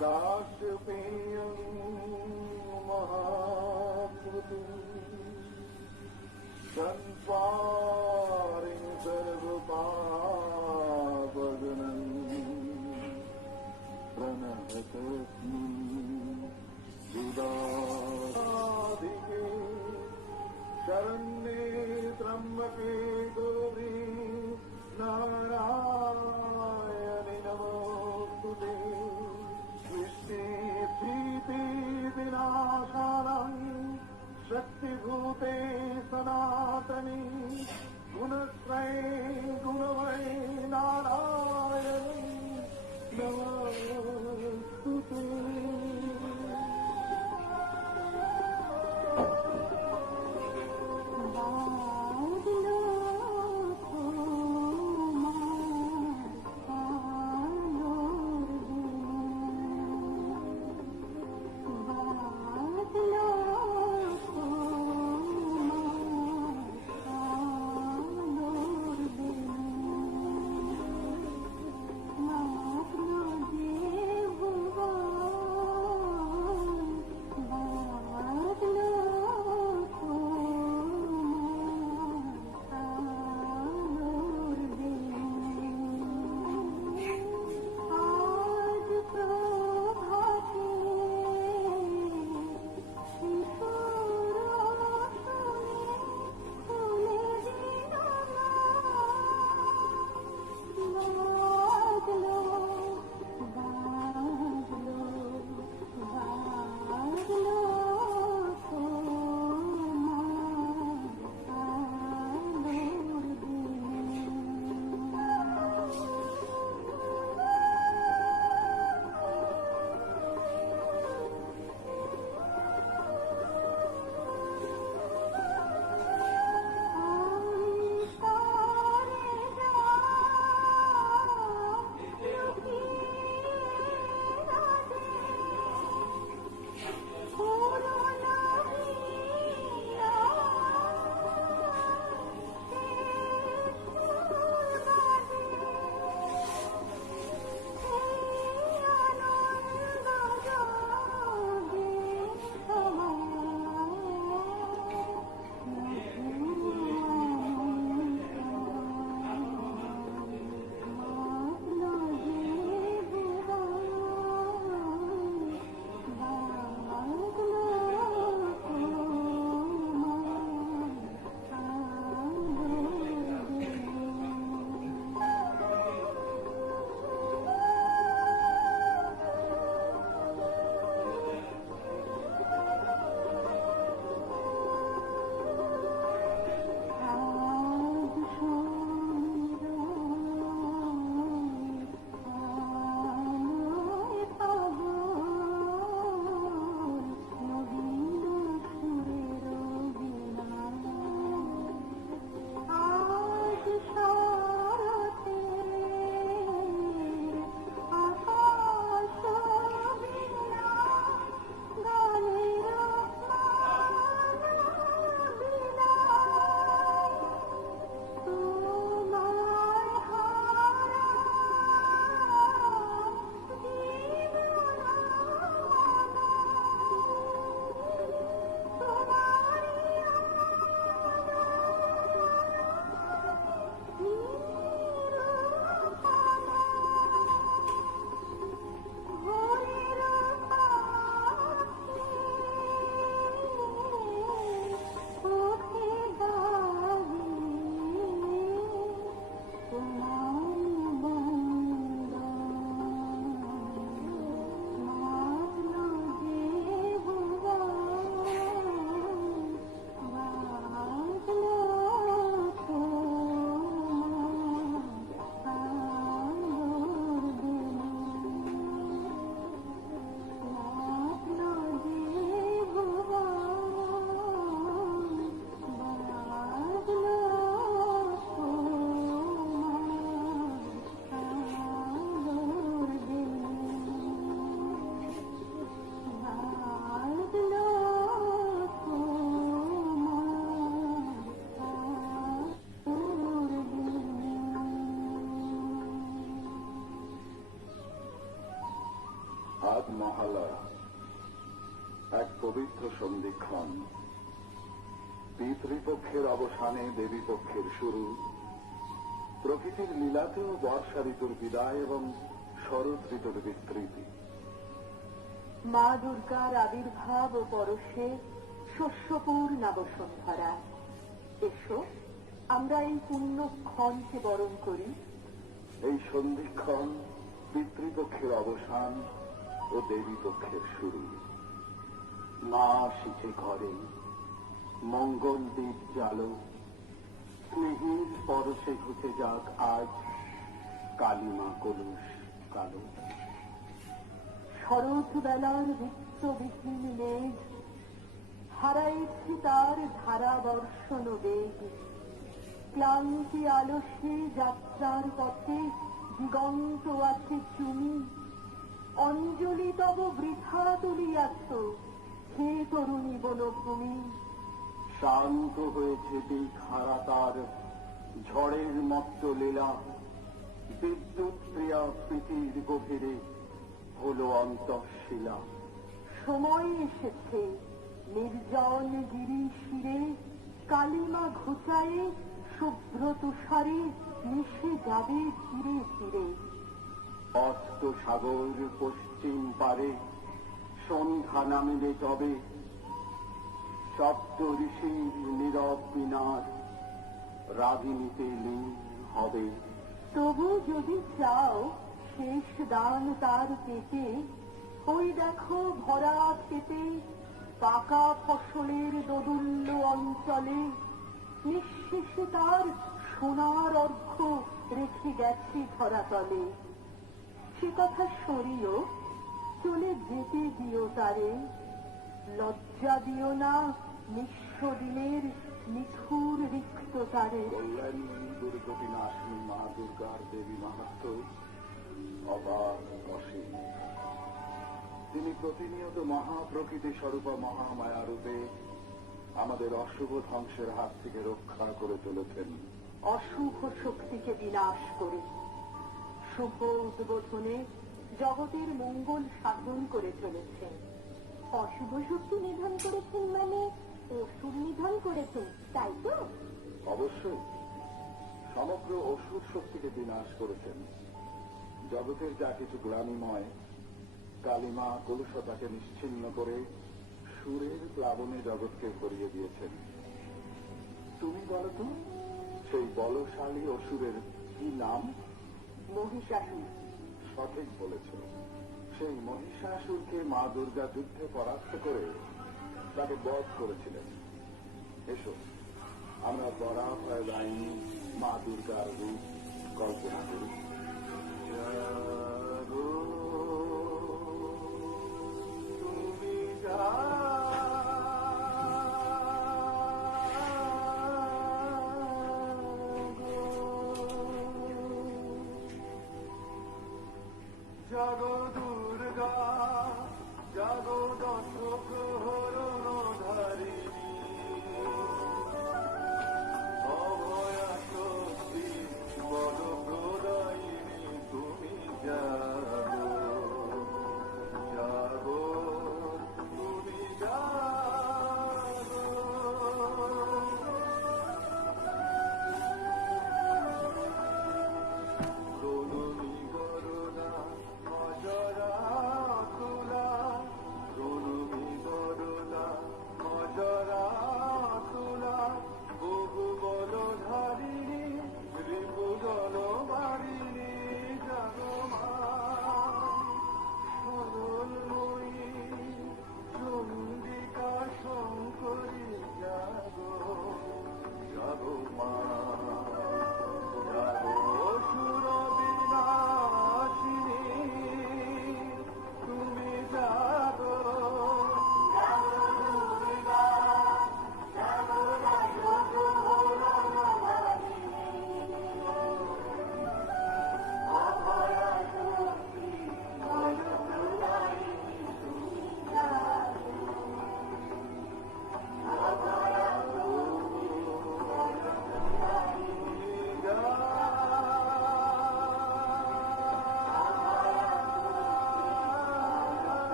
काश्यपेयं महाकृतिं संस्वारिं सर्वपापगणं प्रणतस्मि सुदाधिके शरण्ये त्र्यम्बके गौरी नारायणि नमोस्तुते विनाशानं शक्तिभूते सनातनी गुणत्रये गुणमये नारायणी नमोस्तुते। Yeah. মহালয়া এক পবিত্র সন্ধিক্ষণ। পিতৃপক্ষের অবসানে দেবী পক্ষের শুরু, প্রকৃতির লীলাতেও বর্ষা ঋতুর বিদায় এবং শরৎ ঋতুর বিস্তৃতি। মা দুর্গার আবির্ভাব ও পরশে শস্যপূর্ণা বসুন্ধরা। এসো আমরা এই পুণ্যক্ষণকে বরণ করি। এই সন্ধিক্ষণ পিতৃপক্ষের অবসান ও দেবী পক্ষের শুরু। মা আসিছে ঘরে, মঙ্গল দ্বীপ জালো, স্নেহের পরশে ঘুচে যাক আজ কালিমা কলুষ কালো। শরৎ বেলার বৃত্তবিহীন মেঘ হারাইছে তার ধারাবর্ষণ বেগ। ক্লান্তি আলসে যাত্রার পথে দিগন্ত আছে চুমি। অঞ্জলি তব বৃথা তুলিয়াছ হে তরুণী বনভূমি। শান্ত হয়েছে দিক হারা তার ঝড়ের মত্ত লীলা। বিদ্যুৎ প্রিয়া প্রীতির গভীরে হল অন্তঃশিলা। সময় এসেছে নির্জন গিরি শিরে কালিমা ঘুচায়ে শুভ্র তুষারে মিশে যাবে ধীরে ধীরে। অস্ত সাগর পশ্চিম পারে সন্ধ্যা নামিলে তবে সপ্ত ঋষির নীরব বিনাশ রাগিনীতে লীন হবে। তবু যদি চাও শেষ দান তার পেটে, ওই দেখো ভরা খেতে পাকা ফসলের দোদুল্য অঞ্চলে নিঃশেষে তার সোনার অর্ঘ্য রেখে গেছে ধরাতলে। সে কথা সরিও, চলে যেতে দিও তারে। লজ্জা দিও না নিঃস্ব দিনের নিঠুর রিক্ত তারে। কল্যাণী দুর্গতিনাশিনী মা দুর্গার দেবী মাহাত্ম্য অবাক অসীম। তিনি প্রতিনিয়ত মহাপ্রকৃতি স্বরূপা মহামায়া রূপে আমাদের অশুভ ধ্বংসের হাত থেকে রক্ষা করে চলেছেন। অশুভ শক্তিকে বিনাশ করে শুভ উদ্বোধনে জগতের মঙ্গল সাধন করে চলেছেন। অশুভ শক্তি নিধন করেছেন মানে অসুর নিধন করেছেন, তাই তো? অবশ্যই সমগ্র অসুর শক্তিকে বিনাশ করেছেন। জগতের যা কিছু গ্লানিময় কালিমা কলুষতাকে নিশ্চিহ্ন করে সুরের প্লাবনে জগৎকে ভরিয়ে দিয়েছেন। তুমি বলো তো, সেই বলশালী অসুরের কি নাম? মহিষাসুর। সঠিক বলেছ। সেই মহিষাসুরকে মা দুর্গা যুদ্ধে পরাস্ত করে তাকে বধ করেছিলেন। এসো আমরা বরাভয় লাইনি মা দুর্গার রূপ কল্পনা করি। তুমি যা জাগো দুর্গা জাগো দশ প্রহরণধারিণী অভয়া শক্তি বল প্রদায়িনী তুমি যা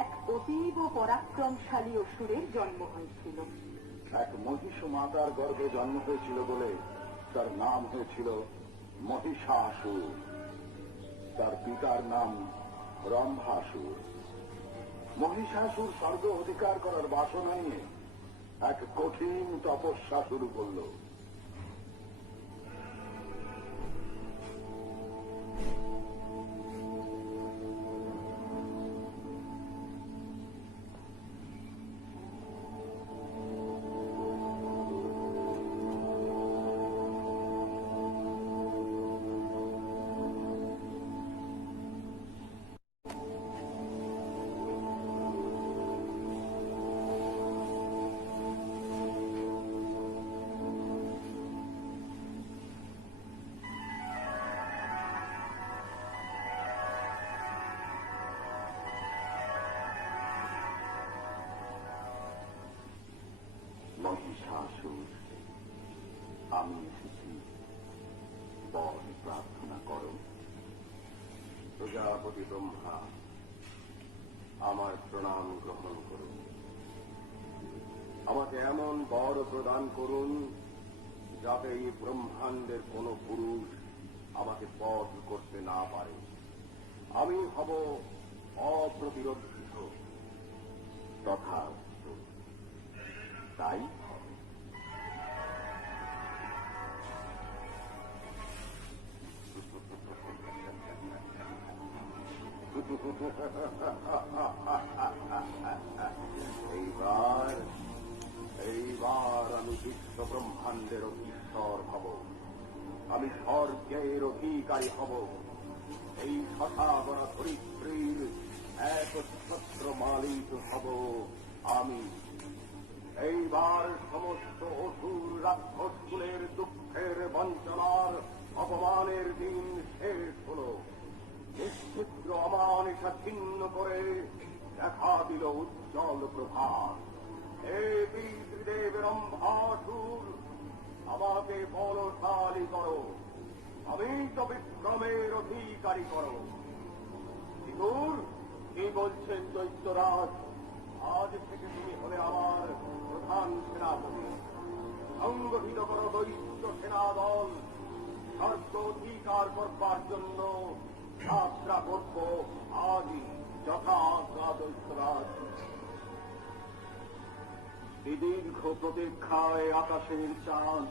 এক অতীব পরাক্রমশালী অসুরের জন্ম হয়েছিল। এক মহিষ মাতার গর্ভে জন্ম হয়েছিল বলে তার নাম হয়েছিল মহিষাসুর। তার পিতার নাম রম্ভাসুর। মহিষাসুর স্বর্গ অধিকার করার বাসনা নিয়ে এক কঠিন তপস্যা শুরু করল। মহিষাসুর, আমি এসেছি, বর প্রার্থনা করো। প্রজাপতি ব্রহ্মা, আমার প্রণাম গ্রহণ করুন। আমাকে এমন বর প্রদান করুন যাতে এই ব্রহ্মাণ্ডের কোন পুরুষ আমাকে বধ করতে না পারে। আমি হব অপ্রতিরোধিত। তথাস্তু, তাই এইবার আমি বিশ্ব ব্রহ্মাণ্ডের অধীশ্বর হব। আমি স্বর্গের অধিকারী হব। এই শতাবরা ধরিত্রীর একচ্ছত্র মালিক হব আমি। এইবার সমস্ত অসুর রাক্ষসকুলের দুঃখের বঞ্চনার অপমানের দিন শেষ হল। নিশ্চিদ্র অমানিসা ছিন্ন করে দেখা দিল উজ্জ্বল প্রভাত। হে পিতৃদেবের রম্ভাসুর, আমাকে বলশালী করো, আমি তো বিক্রমের অধিকারী করো। কি বলছেন দৈত্যরাজ? আজ থেকে তুমি হলে আমার প্রধান সেনাপতি। সংগঠিত করো দৈত্য সেনা দল। স্বর্গ অধিকার করবার জন্য যাত্রা করব আজই, যথা আজ্ঞা দৈত্যরাজ। দীর্ঘ প্রতীক্ষায় আকাশের চাঁদ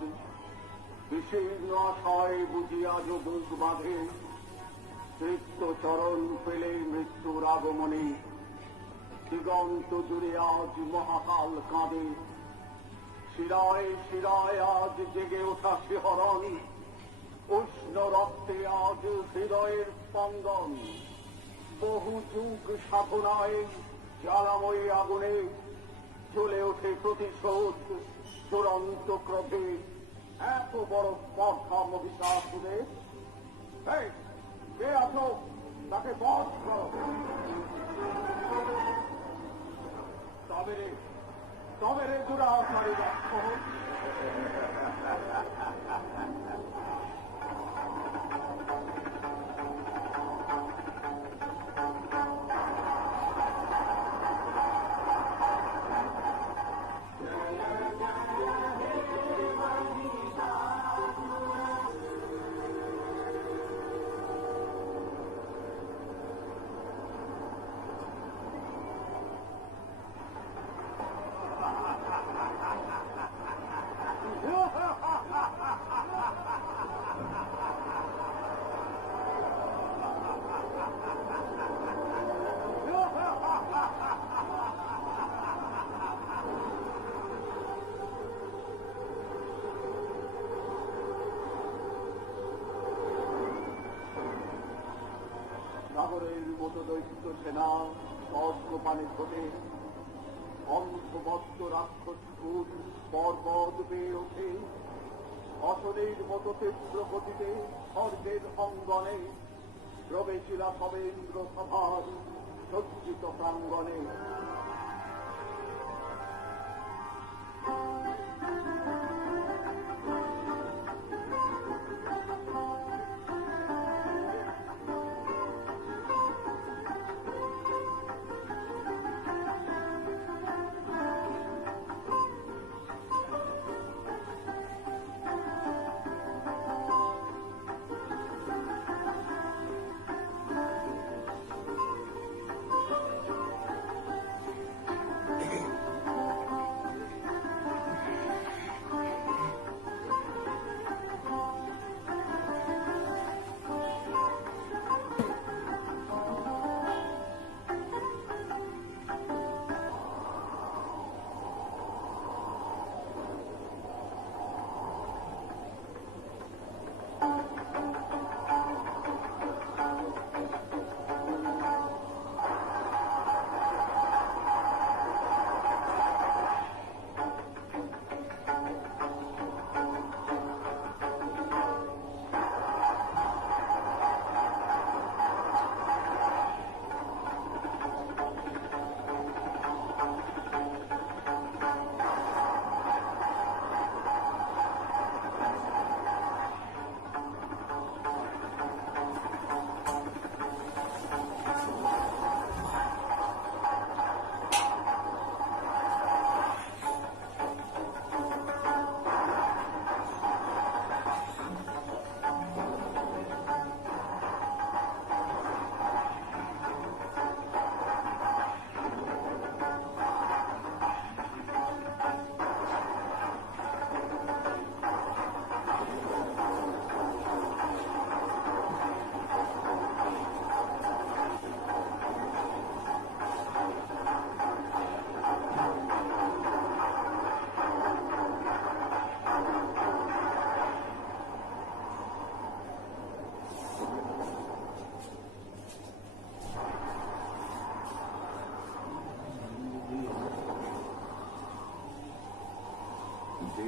বিশীর্ণ আশায় বুঝিয়া বুক বাঁধে। তৃপ্ত চরণ পেলে মৃত্যুর আগমনে দিগন্ত জুড়ে আজ মহাকাল কাঁদে। শিরায় শিরায় আজ জেগে ওঠা শিহরণ, উষ্ণ রক্তে আজ হৃদয়ের স্পন্দন। বহু যুগ সাধনায় জ্বালাময়ী আগুনে জ্বলে ওঠে প্রতিশোধ চূড়ান্ত ক্রোধে। এত বড় স্পর্ধা মহিষাসুরের। কে আছো, তাকে বধ করো। তবে রে দুরাচারী রাক্ষস। সাগরের মতো দৈত্য সেনা স্বর্গপানে ঘটে। অংশবদ্ধ রাক্ষসকুল পর্বত পেয়ে ওঠে। অসলের মতো তীব্র গতিতে স্বর্গের অঙ্গনে প্রবেশিলা সবেন্দ্র সভার সজ্জিত প্রাঙ্গণে।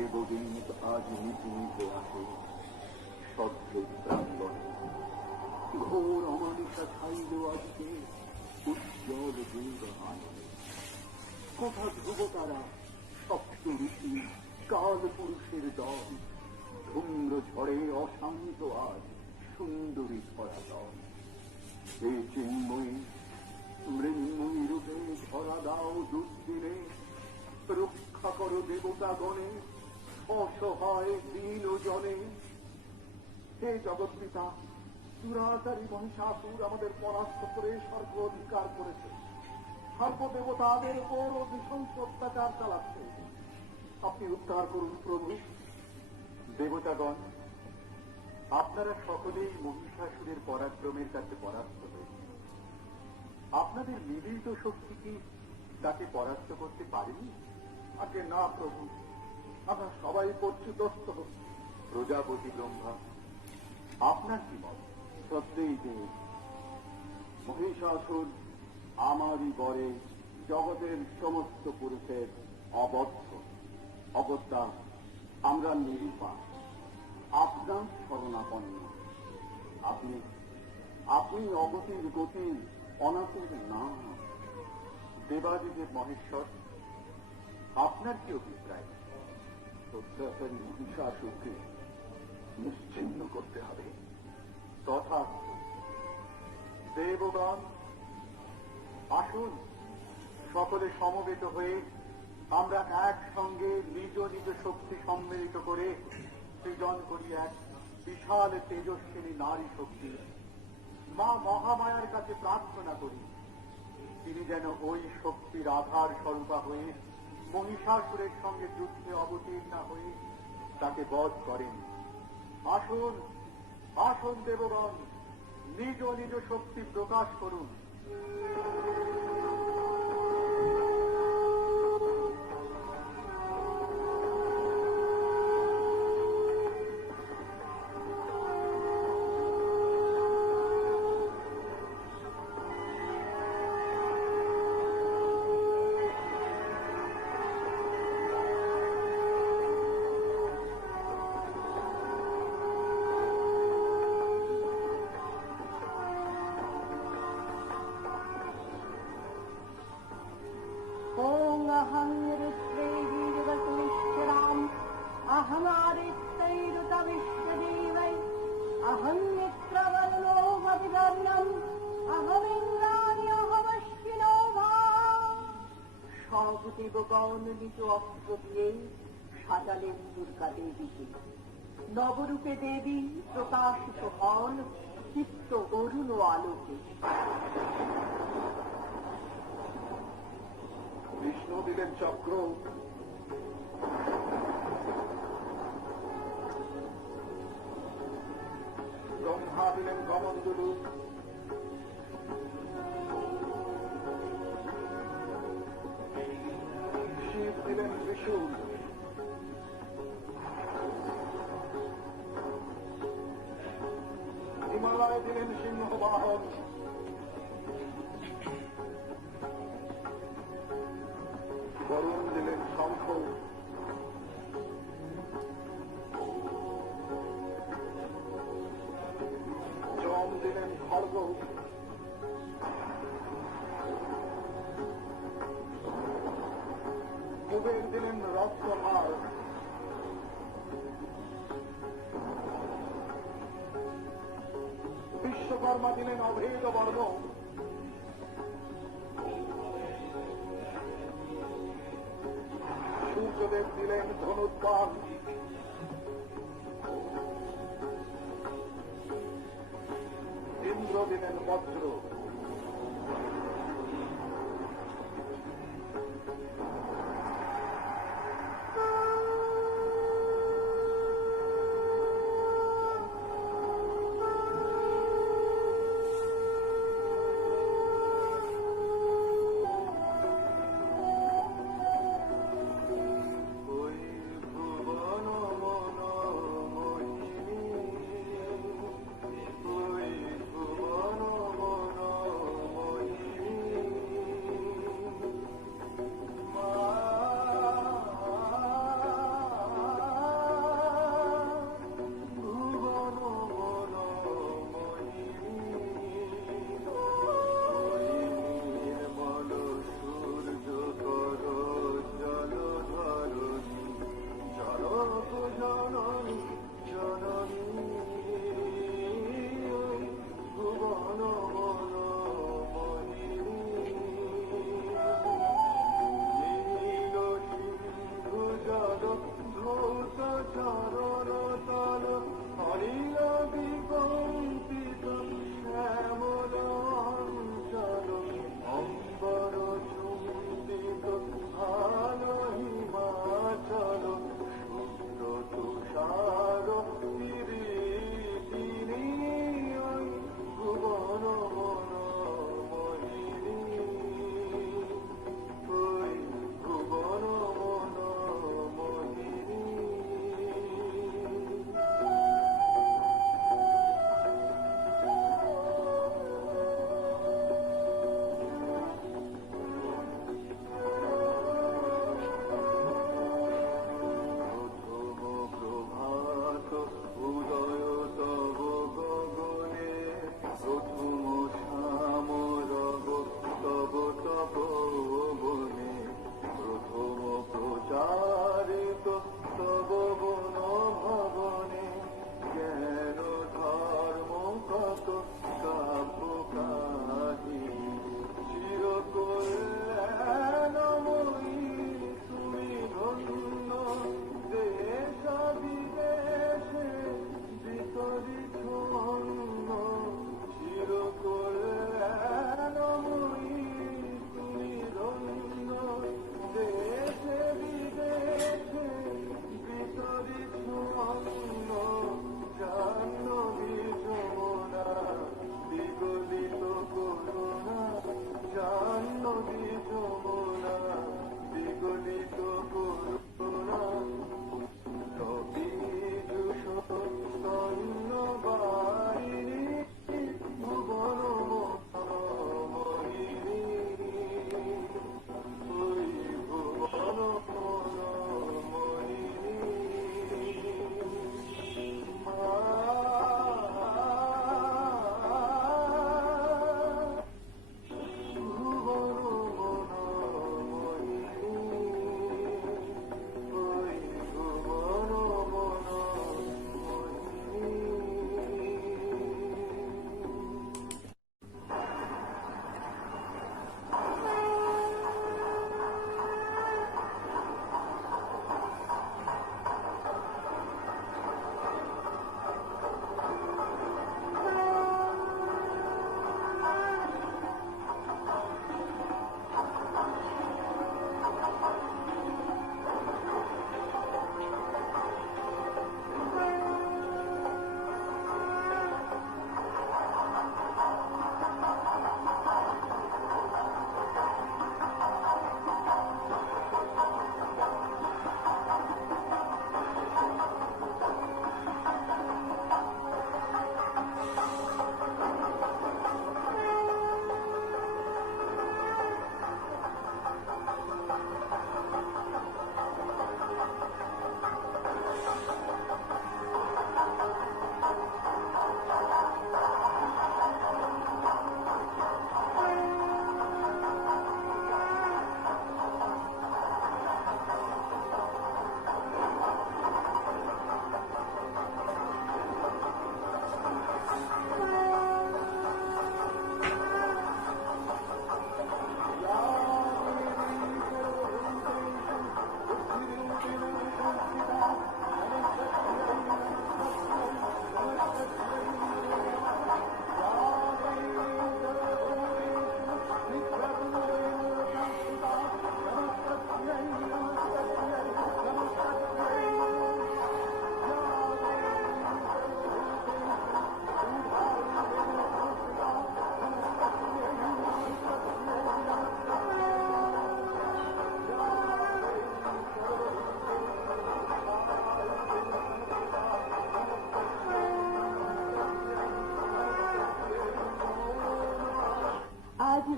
দেবদিন আজ নীতি নিতে আসে সদ্যের প্রাঙ্গণে। ঘোর অমানিসা ছাইল আজকে উজ্জ্বল দূর আনন্দে। কোথা ধ্রুব তারা সপ্ত ঋষি কাল পুরুষের দল, ধুম্র ঝড়ে অশান্ত আজ সুন্দরী ধরা দল। হে চিন্ময়ী মৃন্ময়ী রূপে ধরা দাও দুর্দিনে, রক্ষা করো দেবতাগণে অসহায় দীন জনে। হে জগৎ পিতা, দুরাচারী মহিষাসুর আমাদের পরাস্ত করে স্বর্গ অধিকার করেছে, সর্বদেবতাদের উপর নৃশংস অত্যাচার চালাচ্ছে। আপনি উদ্ধার করুন প্রভু। দেবতাগণ, আপনারা সকলেই মহিষাসুরের পরাক্রমের কাছে পরাস্ত হয়েছে। আপনাদের মিলিত শক্তি কি তাকে পরাস্ত করতে পারেনি? আগে না প্রভু, আমরা সবাই পর্যুদস্ত হচ্ছি। প্রজাপতি ব্রহ্মা, আপনার কি মত? সত্যিই দেব, মহিষাসুর আমারই বরে জগতের সমস্ত পুরুষের অবদ্ধ অবস্থা। আমরা নিরুপায়, আপনার শরণাপন্ন। আপনি অগতির গতির অনাথের নাম। দেবাদিদেব মহেশ্বর, আপনার কি অভিপ্রায়? অত্যাচারী মহিষাসুরকে নিশ্চিহ্ন করতে হবে। তথা দেবগণ, আসুন সকলে সমবেত হয়ে আমরা একসঙ্গে নিজ নিজ শক্তি সম্মিলিত করে সৃজন করি এক বিশাল তেজস্বিনী নারী শক্তি। মা মহামায়ার কাছে প্রার্থনা করি, তিনি যেন ওই শক্তির আধার স্বরূপা হয়ে মহিষাসুরের সঙ্গে যুদ্ধে অবতীর্ণ হয়ে তাকে বধ করেন। আসুন আসুন দেবগণ, নিজ নিজ শক্তি প্রকাশ করুন। দেবগণ নিজ অস্ত্র দিয়ে সাজালেন দুর্গা দেবীকে। নবরূপে দেবী প্রকাশিত হন চিত্ত অরুণ আলোকে। বিষ্ণু দিলেন চক্র, ব্রহ্মা দিলেন কমণ্ডলু, শিব দিলেন ত্রিশূল, হিমালয় দিলেন সিংহবাহন, বরুণ দিলেন শঙ্খ, যম দিলেন খড়গ, কুবের দিলেন রত্নহার, বিশ্বকর্মা দিলেন অভেদ বর্ণ, সূর্যদেব দিলেন ধনুর্বাণ, ইন্দ্র দিলেন বজ্র, ওই ভুবন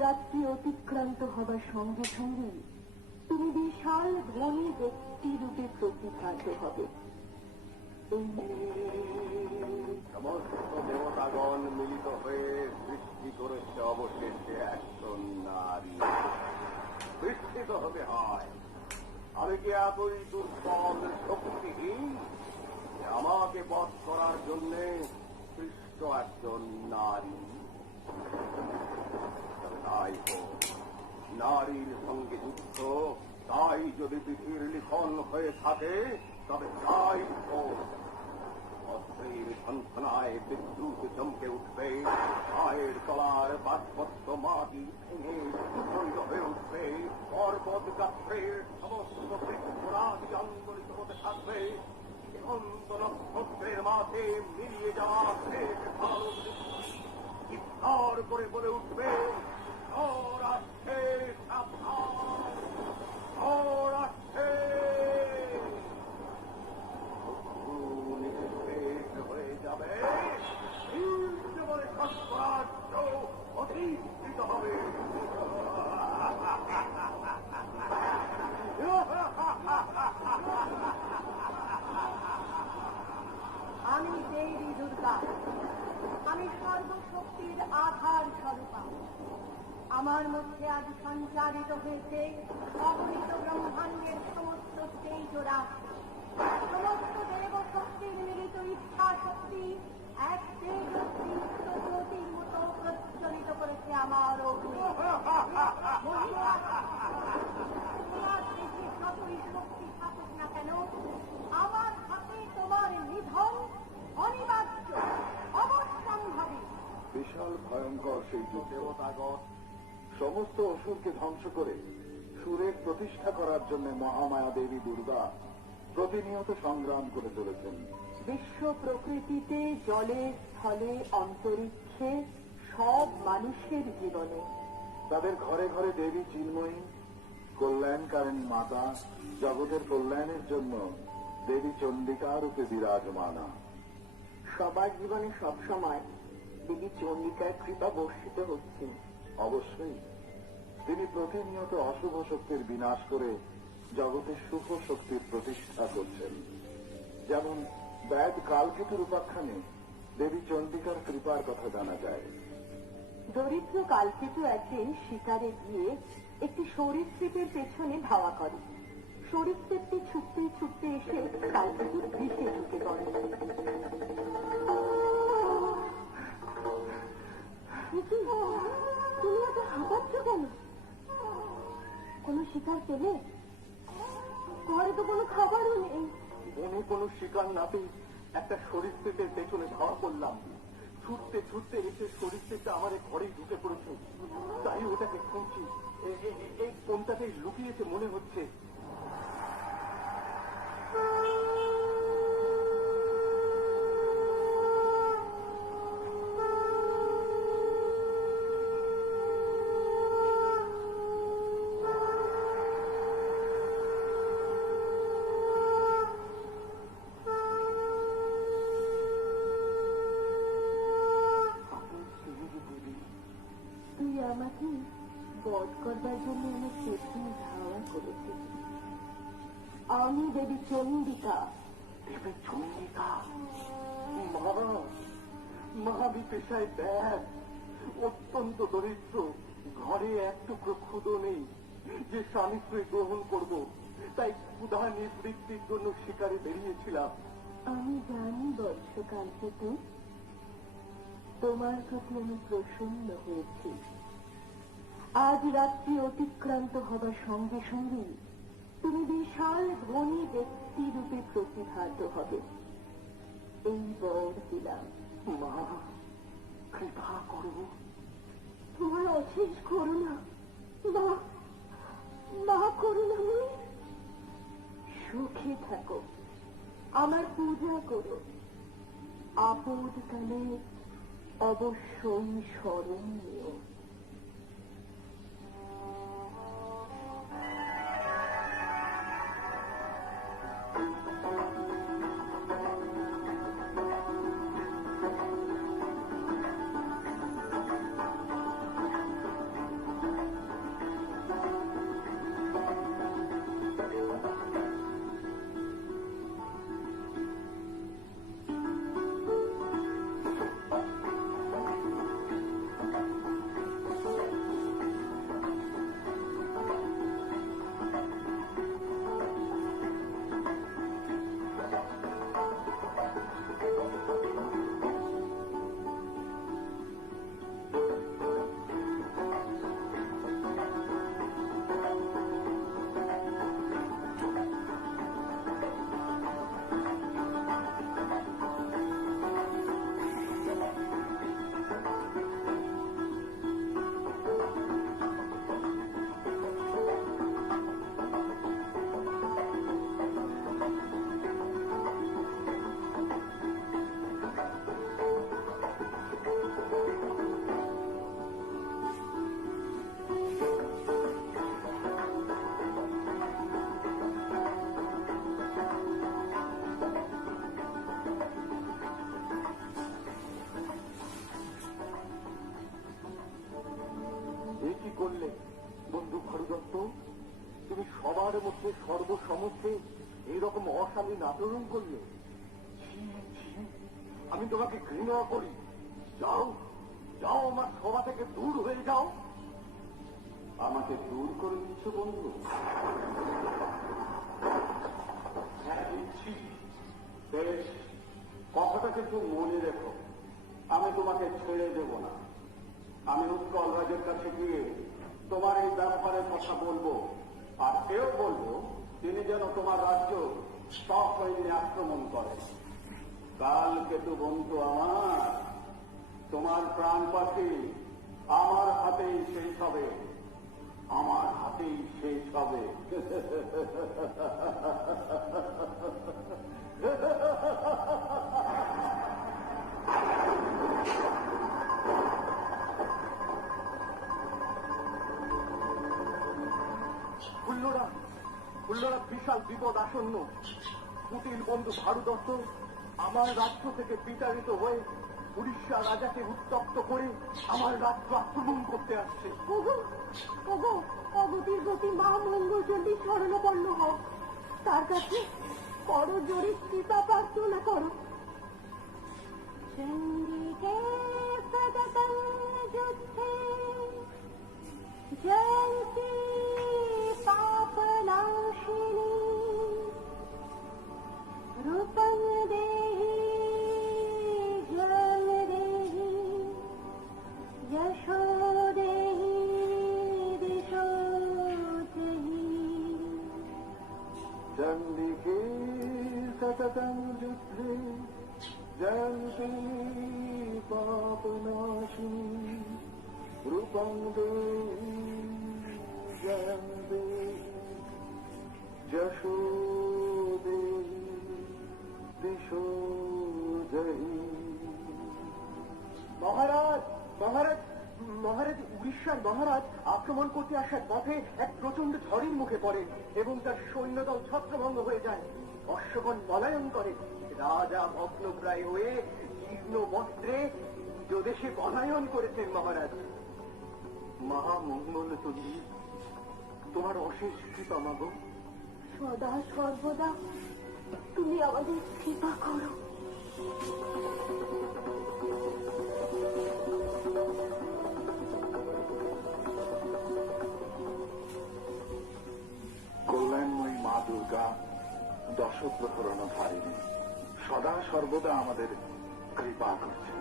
রাত্রি অতিক্রান্ত হবার সঙ্গে সঙ্গে তুমি বিশাল ধনী ব্যক্তি রূপে প্রতিভাত হবে। সমস্ত দেবতাগণ মিলিত হয়ে সৃষ্টি করেছে অবশেষে একজন নারী। বিস্মিত হতে হয়, আমি কি এতই দুর্বল শক্তিহীন যে আমাকে বধ করার জন্য সৃষ্ট একজন নারী? তবে তাই হোক, নারীর সঙ্গে যুদ্ধ তাই যদি পৃথিবীর লিখন হয়ে থাকে তবে তাই হোক। অস্ত্রের ঝনঝনায় বিদ্যুৎ চমকে উঠবে, পায়ের তলার বাষ্পত্ব মাটি ভেঙে খণ্ড হয়ে উঠবে, পর্বত গাত্রের সমস্ত বৃক্ষরাজি আন্দোলিত হতে থাকবে, দিগন্ত নক্ষত্রের মাঝে মিলিয়ে যাওয়া চিৎকার করে বলে উঠবে, ঝড় আসছে, সাবধান, ঝড় আসছে। হয়ে যাবে, জীবনে সস্বরাজ্য অধিষ্ঠিত হবে। আমি দেবী দুর্গা, আমি সর্বশক্তির আধার স্বরূপা। আমার মধ্যে আজ সঞ্চারিত হয়েছে অগণিত ব্রহ্মাণ্ডের সমস্ত তেজরা, সমস্ত দেব শক্তির মিলিত ইচ্ছা শক্তি এক তেজস্বী জ্যোতির মতো প্রজ্বলিত করেছে আমার অগ্নি। তোমার দেশে যতই শক্তি থাকুক না কেন, আমার হাতে তোমার নিধন অনিবার্য, অবশ্যম্ভাবী। বিশাল ভয়ঙ্কর সেই দেবতাগণ সমস্ত অসুরকে ধ্বংস করে সুরের প্রতিষ্ঠা করার জন্য মহামায়া দেবী দুর্গা প্রতিনিয়ত সংগ্রাম করে চলেছেন। বিশ্ব প্রকৃতিতে, জলে, স্থলে, অন্তরিক্ষে, সব মানুষের জীবনে। তাদের ঘরে ঘরে দেবী চিন্ময়ী, কল্যাণকারিণী মাতা, জগতের কল্যাণের জন্য দেবী চণ্ডিকা রূপে বিরাজমানা। সবার জীবনে সবসময় দেবী চণ্ডিকার কৃপা বর্ষিত হচ্ছে। অবশ্যই তিনি প্রতিনিয়ত অশুভ শক্তির বিনাশ করে জগতে শুভ শক্তির প্রতিষ্ঠা করছেন। যেমন বেদ কালকেতুর উপাখ্যানে দেবী চণ্ডিকার কৃপার কথা জানা যায়। দরিদ্র কালকেতু একদিন শিকারে গিয়ে একটি সরীসৃপের পেছনে ধাওয়া করে। সরীসৃপটি ছুটতে ছুটতে এসে কালকেতুর বিষে ঢুকে পড়ে। তুমি এত হাঁপাচ্ছ কেন? কোনো শিকার পেলে? ঘরে তো কোনো খাবারও নেই। বনে কোনো শিকার না পেয়ে একটা সরীসৃপের পেছনে ধাওয়া করলাম। ছুটতে ছুটতে এসে সরীসৃপটা আমার ঘরেই ঢুকে পড়েছে। তাই ওটাকে খুঁজছি। এই কোনটাতেই লুকিয়েছে মনে হচ্ছে। তুই আমাকে বধ করবার জন্য আমার পেছনে ধাওয়া করেছিস। আমি দেবী চণ্ডিকা। দেবী চণ্ডিকা? মা আমি পেশায় ব্যাগ, অত্যন্ত দরিদ্র, ঘরে এক টুকরো ক্ষুধো নেই যে স্বামীকে গ্রহণ করব। তাই ক্ষুধা নিবৃত্তির জন্য শিকারে বেরিয়েছিলাম। আমি জানি বৎস কালকেতু, তোমার প্রতি আমি প্রসন্ন হয়েছি। আজ রাত্রি অতিক্রান্ত হবার সঙ্গে সঙ্গে তুমি বিশাল ধনী ব্যক্তি রূপে প্রতিভাত হবে, এই বর দিলাম। মা কৃপা করো। তোমার অশেষ করুণা, মা করুণাময়ী। সুখে থাকো, আমার পূজা করো, আপদকালে অবশ্যই স্মরণ নিও। আমার মধ্যে সর্বসমক্ষে এইরকম অশালীন আচরণ করলে? ছি, ছি, আমি তোমাকে ঘৃণা করি। যাও, যাও, আমার সভা থেকে দূর হয়ে যাও। আমাকে দূর করে দিচ্ছ বন্ধু? হ্যাঁ, দিচ্ছি। বেশ, কথাটা কিন্তু মনে রেখো, আমি তোমাকে ছেড়ে দেব না। আমি উৎকল রাজের কাছে গিয়ে তোমার এই ব্যবহারের কথা বলবো, আর এও বলবো তিনি যেন তোমার রাজ্য সসৈন্যে আক্রমণ করে। কাল কেতু বন্ধু আমার, তোমার প্রাণ পাখি আমার হাতেই শেষ হবে, আমার হাতেই শেষ হবে। ফুল্লরা বিশাল বিপদ আসন্ন। কুটিল বন্ধু ভারুদত্ত আমার রাজ্য থেকে বিতাড়িত হয়ে উড়িষ্যা রাজাকে উত্তপ্ত করে আমার রাজ্য আক্রমণ করতে আসছে। অগতির গতি মা মঙ্গলচণ্ডী শরণাপন্ন হোক, তার কাছে করো জোরে কৃপা প্রার্থনা করো। চণ্ডিকে সততং যুদ্ধে জয়ন্তি পাপনাশিনী রূপং দেহি জ্ঞান দেহি যশো দেহি দিশো দেহি। চণ্ডিকে সততং যুদ্ধে জয়ন্তি পাপনাশিনী রূপং দেহি জ্ঞান দেহি যশো দেহি দিশো দেহি। মহারাজ, মহারাজ, মহারাজ, উড়িষ্যার মহারাজ আক্রমণ করতে আসার পথে এক প্রচন্ড ঝড়ের মুখে পড়ে এবং তার সৈন্যদল ছত্রভঙ্গ হয়ে যায়। অশ্বগণ পলায়ন করে। রাজা ভগ্নপ্রায় হয়ে জীর্ণ বস্ত্রে নিজ পলায়ন করেছেন। মহারাজ, মহামঙ্গল তুমি, তোমার অশেষ কৃপা মাগো। সদা সর্বদা তুমি আমাদের কৃপা করো। কল্যাণময়ী মা দুর্গা দশপ্রহরণ ধারিণী সদা সর্বদা আমাদের কৃপা করছেন।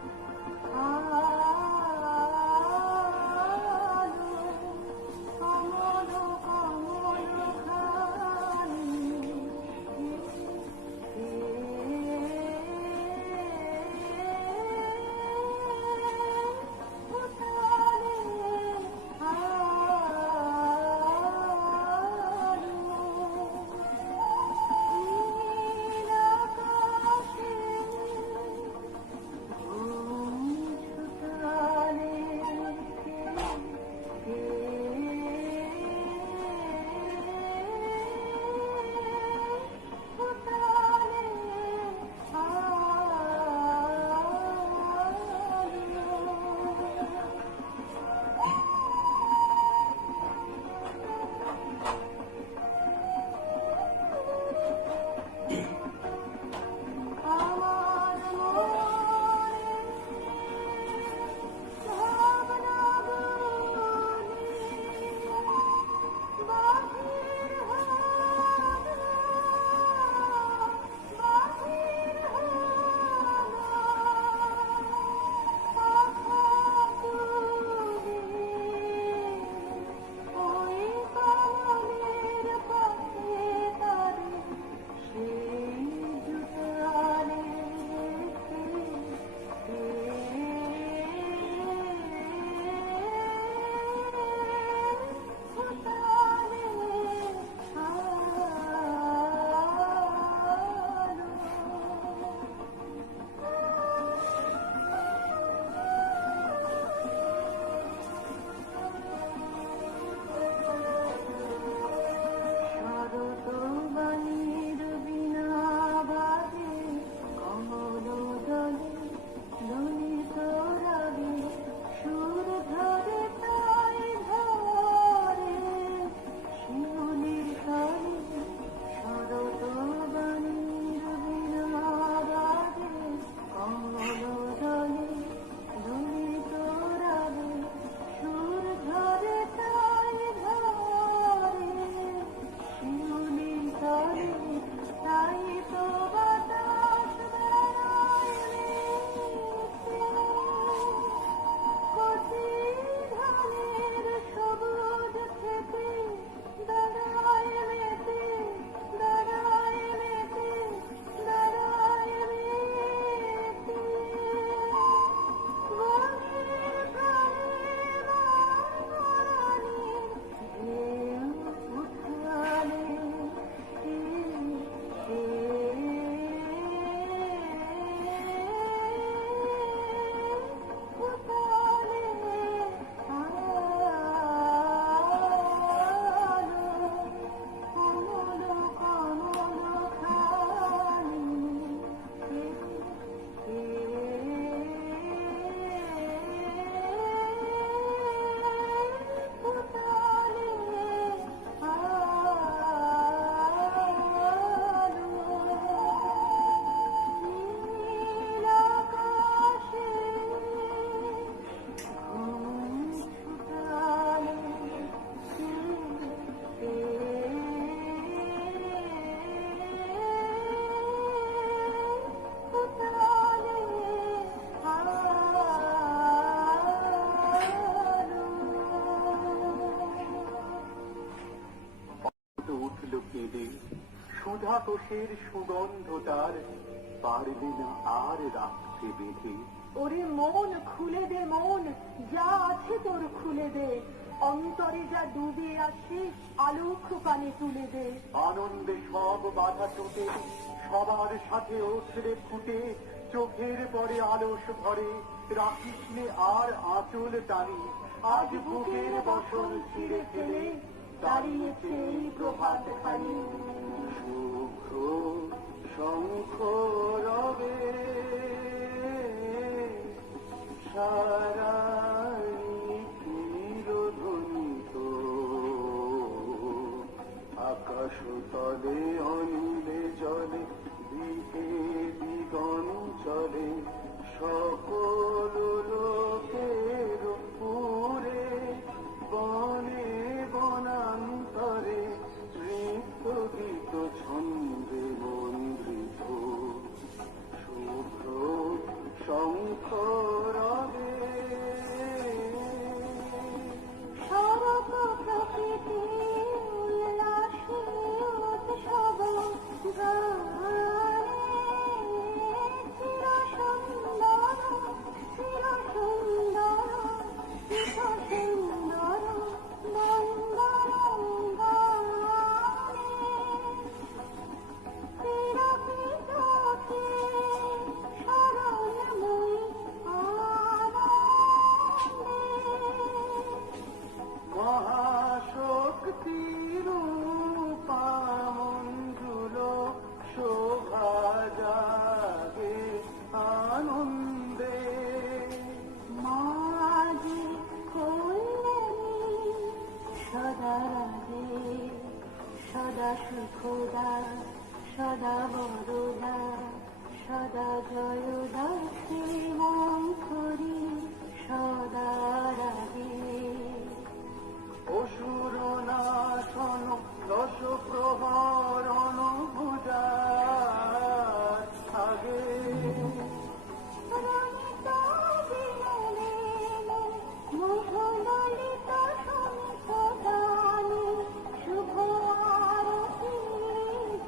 উঠল কেঁদে, সুধা কোষের সুগন্ধ তার পারবে না আর রাখতে বেঁধে। ওরে মন খুলে দে, মন যা আছে তোর খুলে দে, অন্তরে যা ডুবে আছে আলোক পানে তুলে দে। আনন্দে সব বাধা টুটে, সবার সাথে ওছড়ে ফুটে, চোখের পরে আলস ভরে, রাখিস নে আর আঁচল টানি। আজ বুকের বসন ছিঁড়ে ফেলে দাঁড়িয়েছে এই প্রভাত খানি। শুভ্র শঙ্খ রবে সারাই চিরধ্বনিত, আকাশ তলে অনিলে জলে দিকে দিগঞ্চলে, সকল লোকের পুরে বনে বনান্তরে, নৃত্য গীত ছন্দে মন্দিত। শুভ্র শঙ্খ রবে সরব প্রকৃতি উল্লাসে উৎসব গানে, চির সুন্দর চির সুন্দর চির সুন্দর বন্দর গানে, চিরবিদকে শরণময়ী আনন্দে। মহাশক্তির মঞ্জুল শোভা জাগে আনন্দে। মাঝে কল্যাণী সদা রাধে, সদা সুখদা সদা বরদা, সদা জয়দা শ্রীমঙ্করী সদা রাধে। অসুর নাশন রস প্রহরণ পূজার আগে। রণিত বিনলে মোহললিত সমিত গানে, শুভ আরতি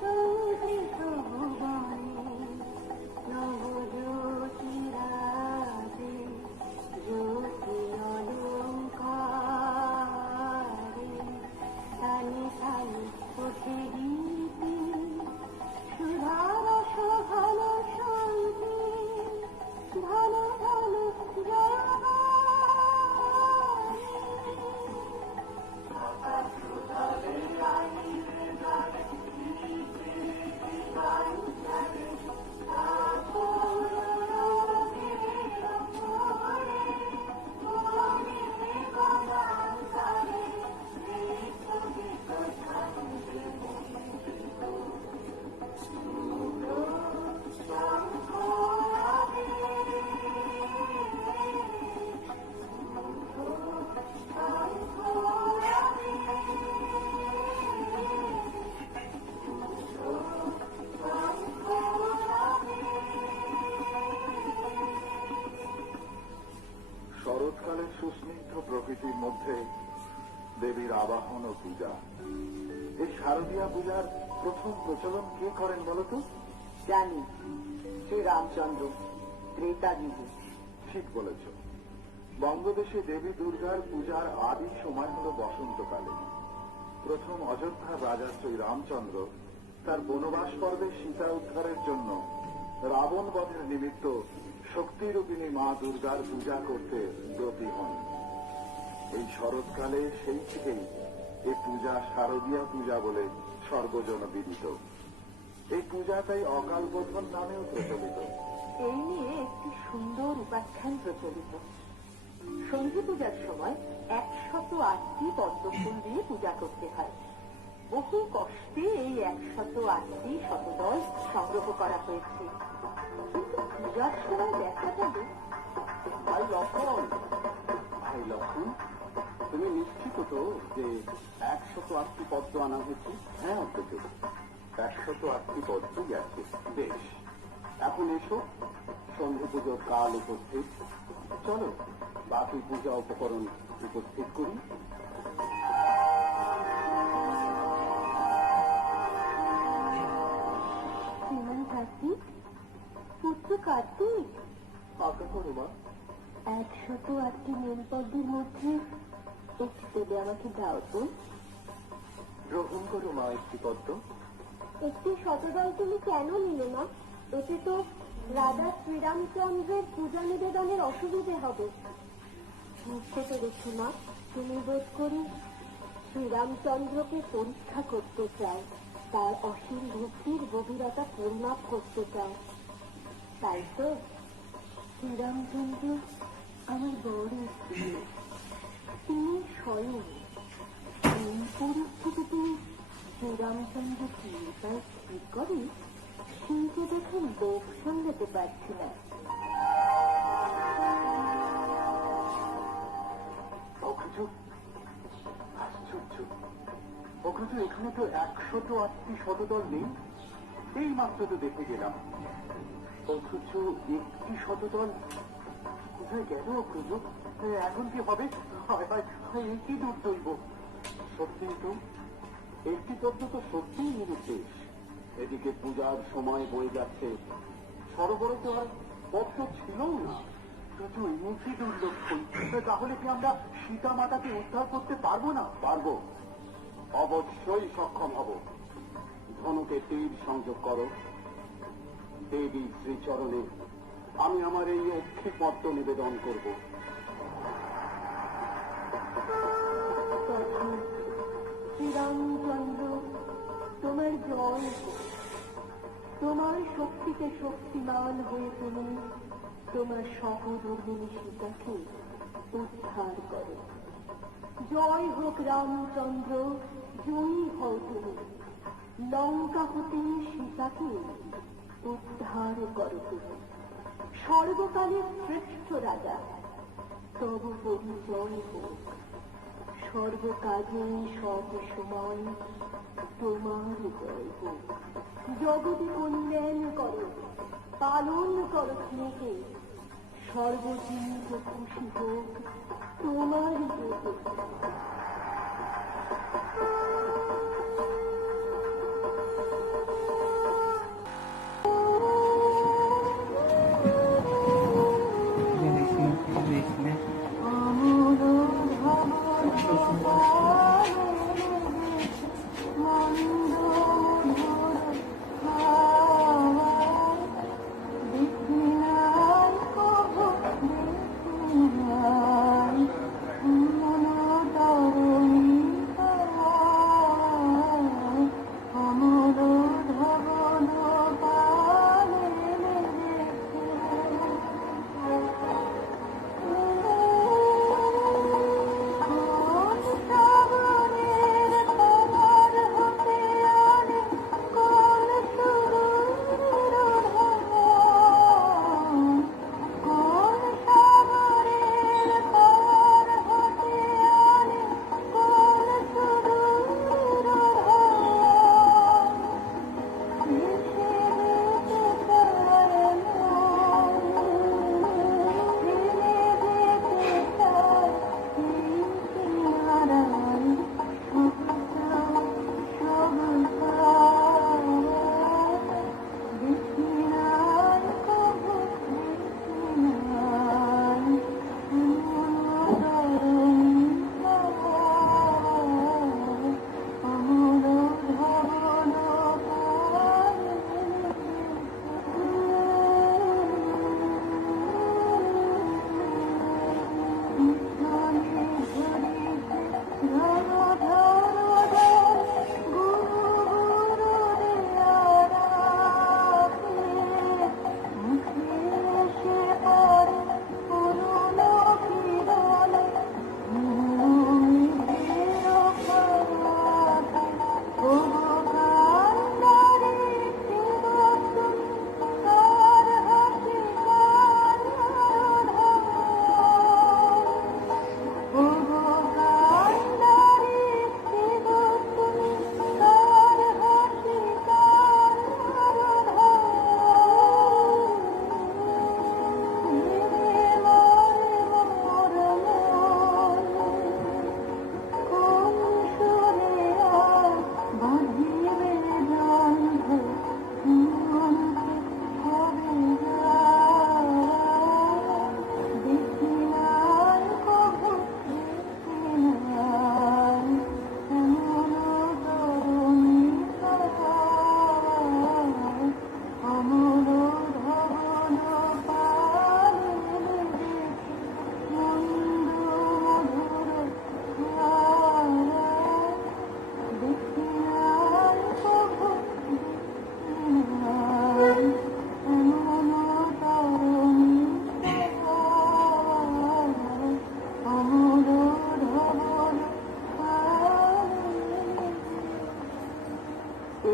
সংকৃত ভুবনে, নবজ্যোতি রাজে জ্যোতি অলঙ্কারে, তানে তানে ওঠে গীতি সুধারস ঘন শান্তি, ঘন ঘন জয়গানে। শরৎকালের সুস্নিগ্ধ প্রকৃতির মধ্যে দেবীর আবাহন ও পূজা। এই শারদীয়া পূজার প্রথম প্রচলন কে করেন বলতো? জানি, শ্রী রামচন্দ্র ত্রেতা যুগে। ঠিক বলেছ। বঙ্গদেশে দেবী দুর্গার পূজার আদি সময় হল বসন্তকালে। প্রথম অযোধ্যার রাজা শ্রী রামচন্দ্র তার বনবাস পর্বে সীতা উদ্ধারের জন্য রাবণ বধের নিমিত্ত শক্তিরূপিণী মা দুর্গার পূজা করতে ব্রতী হন। এই শরৎকালে সেই থেকেই এই পূজা শারদীয়া পূজা বলে সর্বজন বিদিত। এই পূজা তাই অকাল বোধন নামেও প্রচলিত। এই নিয়ে একটি সুন্দর উপাখ্যান প্রচলিত। সন্ধি পূজার সময় 108টি পদ্মফুল দিয়ে পূজা করতে হয়। বহু কষ্টে এই 108টি শতদল সংগ্রহ করা হয়েছে। কিন্তু পূজার সময় দেখা যাবে। ভাই লক্ষণ, তুমি নিশ্চিত তো যে 108টি পদ্ম আনা হয়েছে? হ্যাঁ অন্তত 108টি পদ্ম গেছে। বেশ, এখন এসো, সন্ধি পুজোর কাল উপস্থিত। চলো বাকি পূজা উপকরণ উপস্থিত করি। কার্তিক, আজ্ঞা করো মা। 108টি নীলপদ্মের মধ্যে একটি দেবে আমাকে দাও তো। গ্রহণ করো মা একটি পদ্ম। একটি শতদল তুমি কেন নিলে না? এতে তো রাজা শ্রীরামচন্দ্রের পূজা নিবেদনের অসুবিধে হবে। বুঝতে পেরেছো মা, তুমি বোধ করি শ্রীরামচন্দ্রকে পরীক্ষা করতে চাও, তার অসীম ভক্তির গভীরতা পরিমাপ করতে চাও, তাই তো? শ্রীরামচন্দ্র আমার বড় প্রিয়, তিনি স্বয়ং। এই পরিস্থিতিতে শ্রীরামচন্দ্র কি উপায় স্থির করে সেইটা দেখে লোক সামলাতে পারছি না। অগ্রজ, আশ্চর্য, অগ্রজ এখানে তো 108টি শতদল নেই। এই মাত্র তো দেখে গেলাম, অথচ একটি শতদল কোথায় গেল অগ্রজ? এখন কি হবে? হায় হায় হায়, এ কি দুর্দৈব! সত্যি তো একটি পদ্ম তো সত্যিই নিরুদ্দেশ। এদিকে পূজার সময় বয়ে যাচ্ছে, সরোবরে তো আর পদ্ম ছিলও না। শুধু এই কি দুর্লক্ষণ! তাহলে কি আমরা সীতা মাতাকে উদ্ধার করতে পারবো না? পারবো, অবশ্যই সক্ষম হব। ধনুকে তীর সংযোগ করো। দেবী শ্রীচরণে আমি আমার এই অক্ষি পদ্ম নিবেদন করব। শ্রীরামচন্দ্র, তোমার জয় হোক। তোমার শক্তিতে শক্তিমান হয়ে তুমি তোমার সহধর্মিণী সীতাকে উদ্ধার করো। জয় হোক রামচন্দ্র, জয়ী হও তুমি। লঙ্কা হতে সীতাকে উদ্ধার করো তুমি। সর্বকালের শ্রেষ্ঠ রাজা, তব পরিচয় হোক। সর্বকাজে সব সময় তোমার জয় হোক। জগতে কল্যাণ করো, পালন করো স্নেহে। সর্বজীব খুশি হোক তোমার জোরে।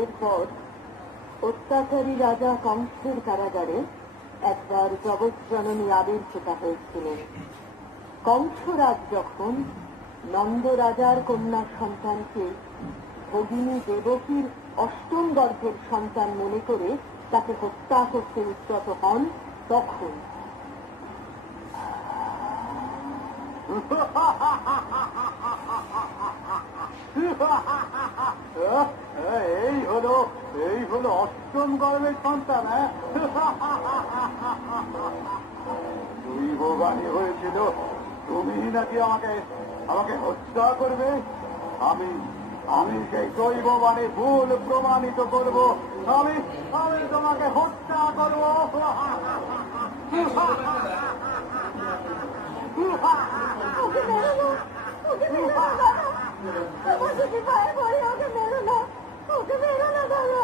এরপর অত্যাচারী রাজা কংসের কারাগারে একবার জগৎজননী আবির্ভূতা হয়েছিলেন। কংসরাজ যখন নন্দ রাজার কন্যা সন্তানকে ভগিনী দেবকীর অষ্টম গর্ভের সন্তান মনে করে তাকে হত্যা করতে উদ্যত হন, তখন এই হলো অষ্টম গর্ভের সন্তান। দুই ভোগানি হয়েছিল, তুমি নাকি আমাকে হত্যা করবে? আমি সেই দৈববাণী ভুল প্রমাণিত করব। আমি তোমাকে হত্যা করব। ওকে মেরো না, ওকে মেরো না দাদা, আমার যদি পায়ে পড়ে ওকে মেরো না, ওকে মেরো না দাদা।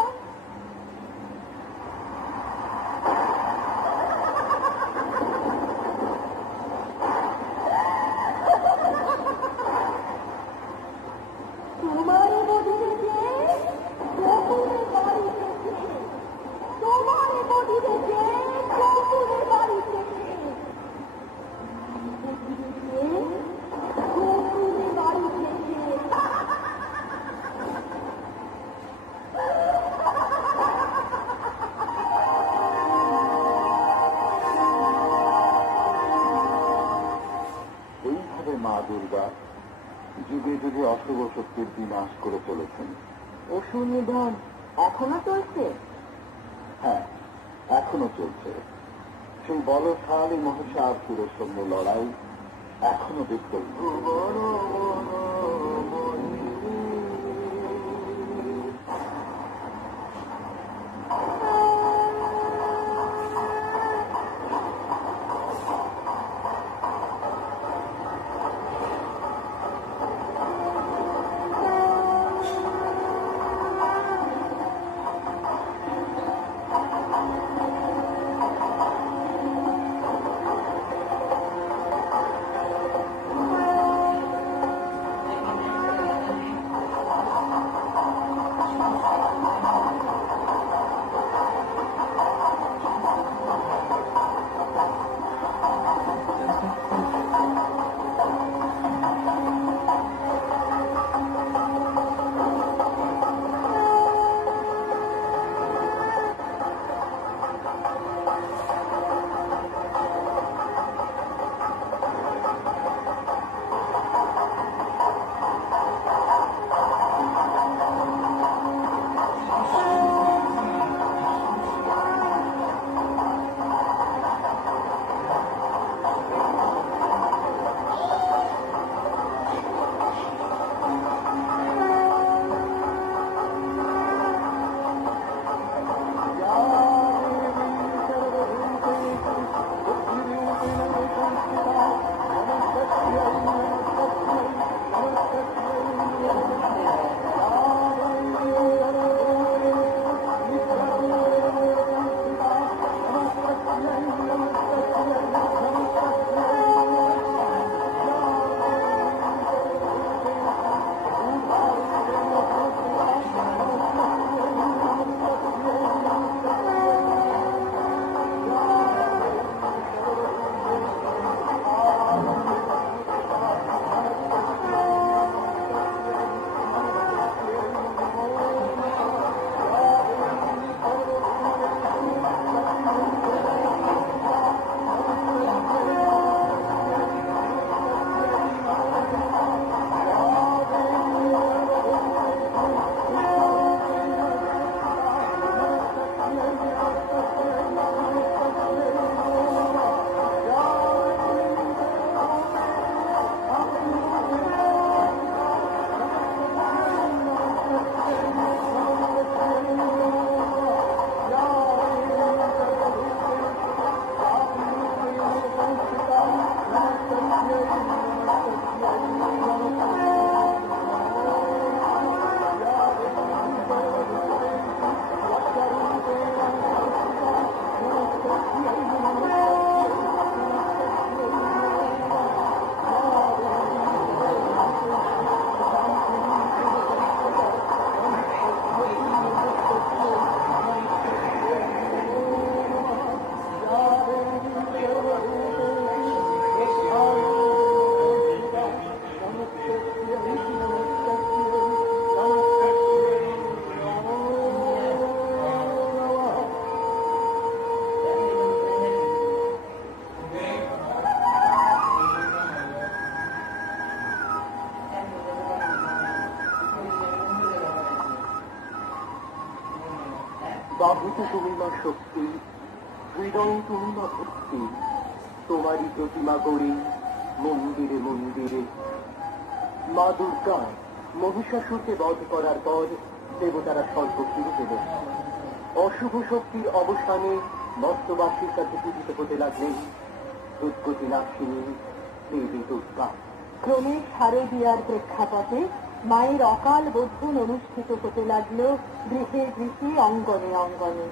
তোমার বধূকে গোকুলের বাড়ি থেকে, তোমার বধূকে গোকুলের বাড়ি থেকে, গোকুলের বাড়ি থেকে। এইভাবে মা দুর্গা যুগে যুগে অশুভ শক্তির বিনাশ করে চলেছেন। অসুর নিধন এখনো চলছে? হ্যাঁ, এখনো চলছে। সেই বলশালী মহিষাসুরের সঙ্গে লড়াই এখনো বিকল্প। বাহুতে তুমি মা শক্তি, হৃদয়ে তুমি মা ভক্তি, তোমারই প্রতিমা গড়ি মন্দিরে মন্দিরে। মা দুর্গা মহিষাসুরকে বধ করার পর দেবতারা স্বর্গ ফিরে গেলেন। অশুভ শক্তির অবসানে মর্তবাসীর কাছে পূজিত হতে লাগলেন দুর্গতি নাশিনী দেবী দুর্গা। ক্রমে শারদীয়ার প্রেক্ষাপটে মায়ের অকাল বোধন অনুষ্ঠিত হতে লাগল গৃহে গৃহে, অঙ্গনে অঙ্গনে।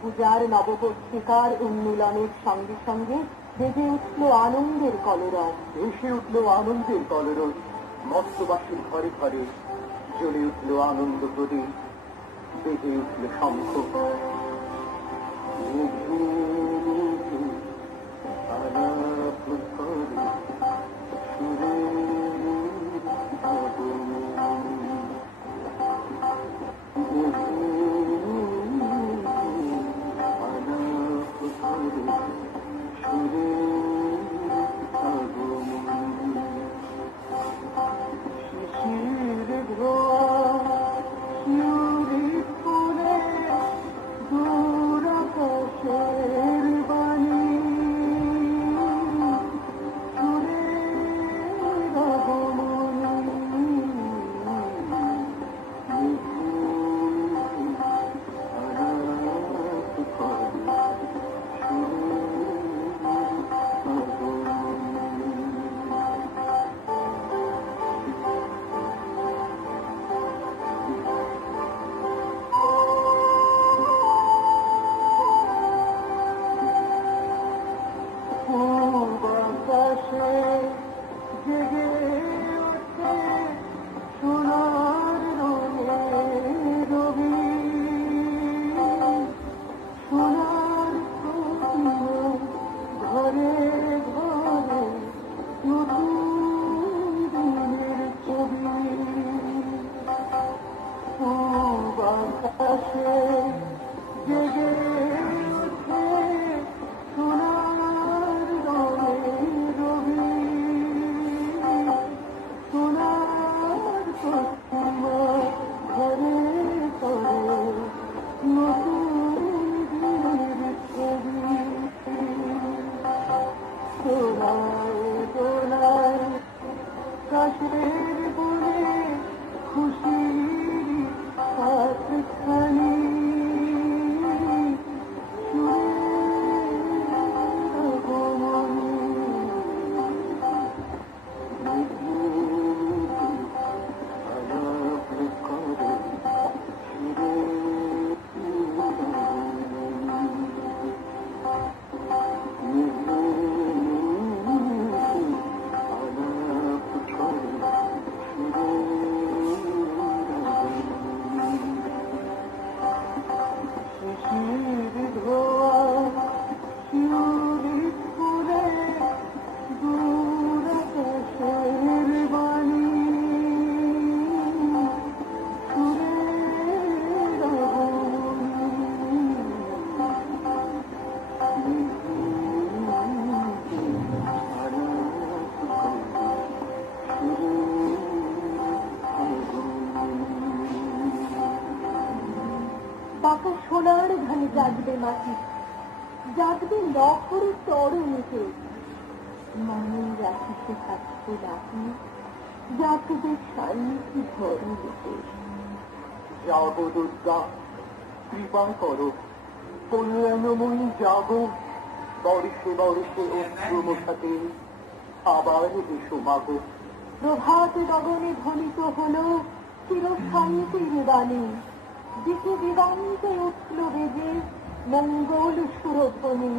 পূজার নবপত্রিকার উন্মূলনের সঙ্গে সঙ্গে বেজে উঠল আনন্দের কলরব, ভেসে উঠল আনন্দের কলরব। মর্তবাসীর ঘরে ঘরে জ্বলে উঠল আনন্দ প্রদীপ, বেজে উঠল শঙ্খ। সোনার ধানে জাগবে মাটি, জাগবে নখরে তরণীতে, মনের আশিসে থাকবে রাখি, জাগবে শান্তি ধরণীতে। জাগো দুর্গা, কৃপা করো, কল্যাণময়ী জাগো, বর্ষে বর্ষে অশ্রুমশাতে আবার এসো মাগো। প্রভাত গগনে ধ্বনিত হল চিরশান্তির বাণী, দিকে দিগন্তে উঠল বেজে মঙ্গল সুরধ্বনি।